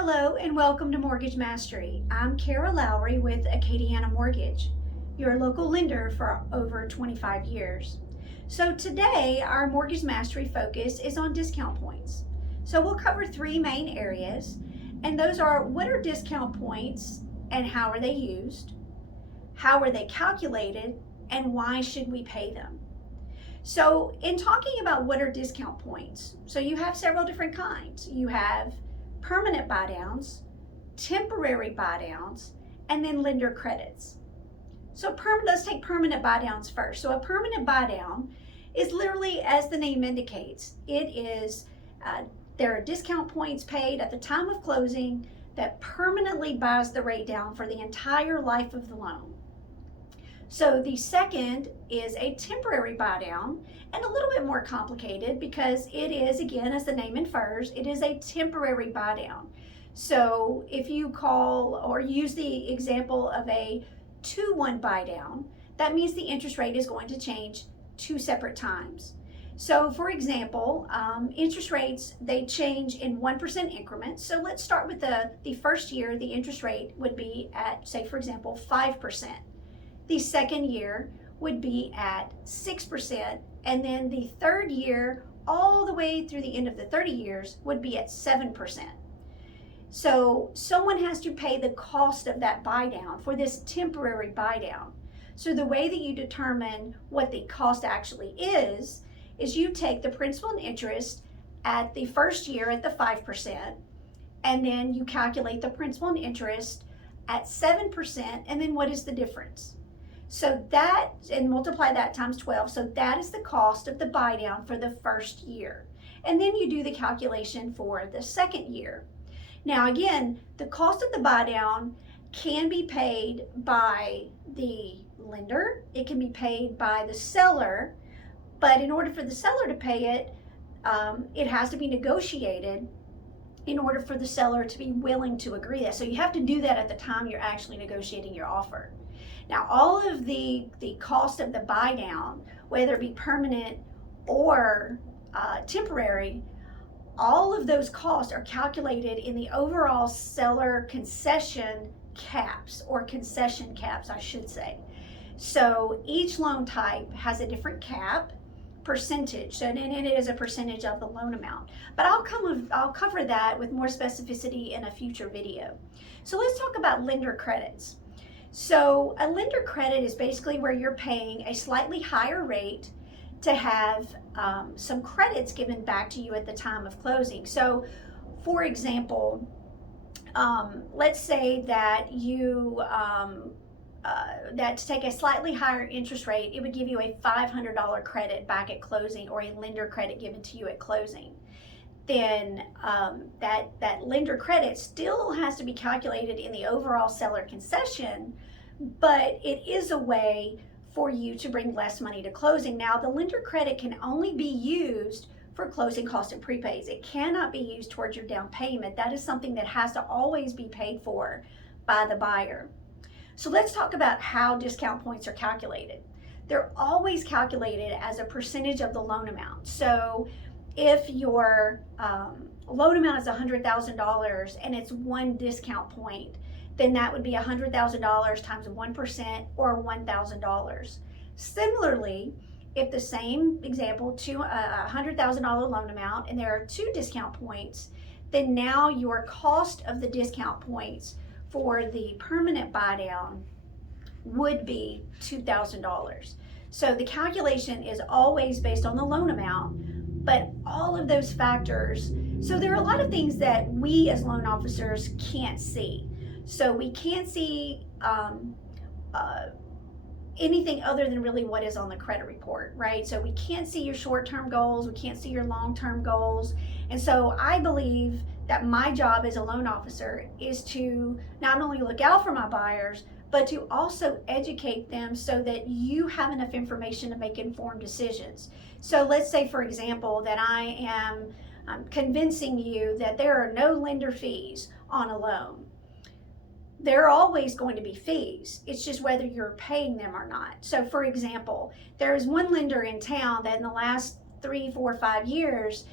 Hello and welcome to Mortgage Mastery. I'm Kara Lowrie with Acadiana Mortgage, your local lender for over 25 years. So today our Mortgage Mastery focus is on discount points. So we'll cover three main areas, and those are: what are discount points and how are they used, how are they calculated, and why should we pay them? So in talking about what are discount points, so you have several different kinds. You have permanent buy downs, temporary buy downs, and then lender credits. So let's take permanent buy downs first. So a permanent buy down is literally, as the name indicates, there are discount points paid at the time of closing that permanently buys the rate down for the entire life of the loan. So the second is a temporary buy down, and a little bit more complicated because it is, again, as the name infers, it is a temporary buy down. So if you call or use the example of a 2-1 buy down, that means the interest rate is going to change 2 separate times. So for example, interest rates, they change in 1% increments. So let's start with the first year. The interest rate would be at, say, for example, 5%. The second year would be at 6%, and then the third year, all the way through the end of the 30 years, would be at 7%. So someone has to pay the cost of that buy down for this temporary buy down. So the way that you determine what the cost actually is you take the principal and interest at the first year at the 5%, and then you calculate the principal and interest at 7%, and then what is the difference? So that, and multiply that times 12. So that is the cost of the buy down for the first year. And then you do the calculation for the second year. Now again, the cost of the buy down can be paid by the lender, it can be paid by the seller, but in order for the seller to pay it, it has to be negotiated in order for the seller to be willing to agree that. So you have to do that at the time you're actually negotiating your offer. Now, all of the cost of the buy down, whether it be permanent or temporary, all of those costs are calculated in the overall seller concession caps, or concession caps, I should say. So each loan type has a different cap percentage, and it is a percentage of the loan amount. But I'll cover that with more specificity in a future video. So let's talk about lender credits. So a lender credit is basically where you're paying a slightly higher rate to have some credits given back to you at the time of closing. So for example, let's say that that to take a slightly higher interest rate, it would give you a $500 credit back at closing, or a lender credit given to you at closing. Then that lender credit still has to be calculated in the overall seller concession, but it is a way for you to bring less money to closing. Now, the lender credit can only be used for closing costs and prepays. It cannot be used towards your down payment. That is something that has to always be paid for by the buyer. So let's talk about how discount points are calculated. They're always calculated as a percentage of the loan amount. So if your loan amount is $100,000 and it's 1 discount point, then that would be $100,000 times 1%, or $1,000. Similarly, if the same example, a $100,000 loan amount, and there are 2 discount points, then now your cost of the discount points for the permanent buy down would be $2,000. So the calculation is always based on the loan amount, but all of those factors, so there are a lot of things that we as loan officers can't see. So we can't see anything other than really what is on the credit report, right? So we can't see your short-term goals, we can't see your long-term goals. And so I believe that my job as a loan officer is to not only look out for my buyers, but to also educate them so that you have enough information to make informed decisions. So let's say, for example, that I am convincing you that there are no lender fees on a loan. There are always going to be fees. It's just whether you're paying them or not. So for example, there is one lender in town that in the last 3, 4, 5 years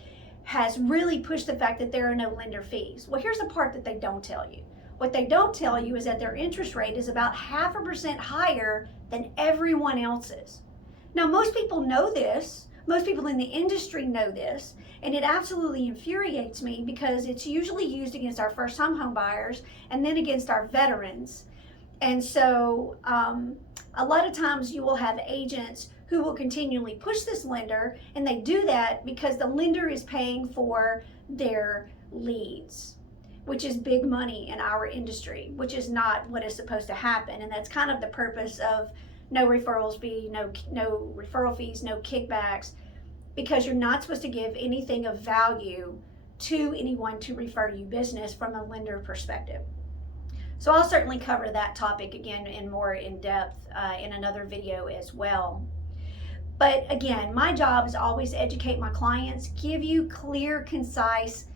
has really pushed the fact that there are no lender fees. Well, here's the part that they don't tell you. What they don't tell you is that their interest rate is about 0.5% higher than everyone else's. Now, most people know this. Most people in the industry know this, and it absolutely infuriates me because it's usually used against our first-time home buyers and then against our veterans. And so a lot of times you will have agents who will continually push this lender, and they do that because the lender is paying for their leads, which is big money in our industry, which is not what is supposed to happen. And that's kind of the purpose of no referrals fee, no referral fees, no kickbacks, because you're not supposed to give anything of value to anyone to refer you business from a lender perspective. So I'll certainly cover that topic again in more in depth in another video as well. But again, my job is always to educate my clients, give you clear, concise,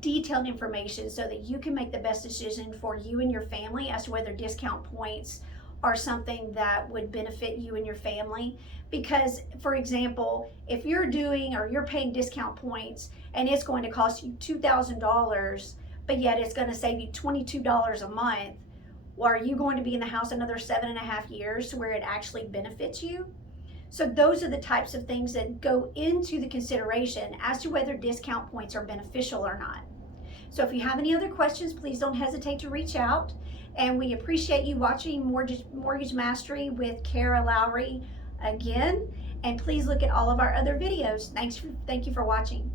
detailed information so that you can make the best decision for you and your family as to whether discount points are something that would benefit you and your family. Because, for example, if you're doing or you're paying discount points and it's going to cost you $2,000, but yet it's going to save you $22 a month, well, are you going to be in the house another 7.5 years to where it actually benefits you? So those are the types of things that go into the consideration as to whether discount points are beneficial or not. So if you have any other questions, please don't hesitate to reach out. And we appreciate you watching Mortgage Mastery with Kara Lowrie again. And please look at all of our other videos. Thank you for watching.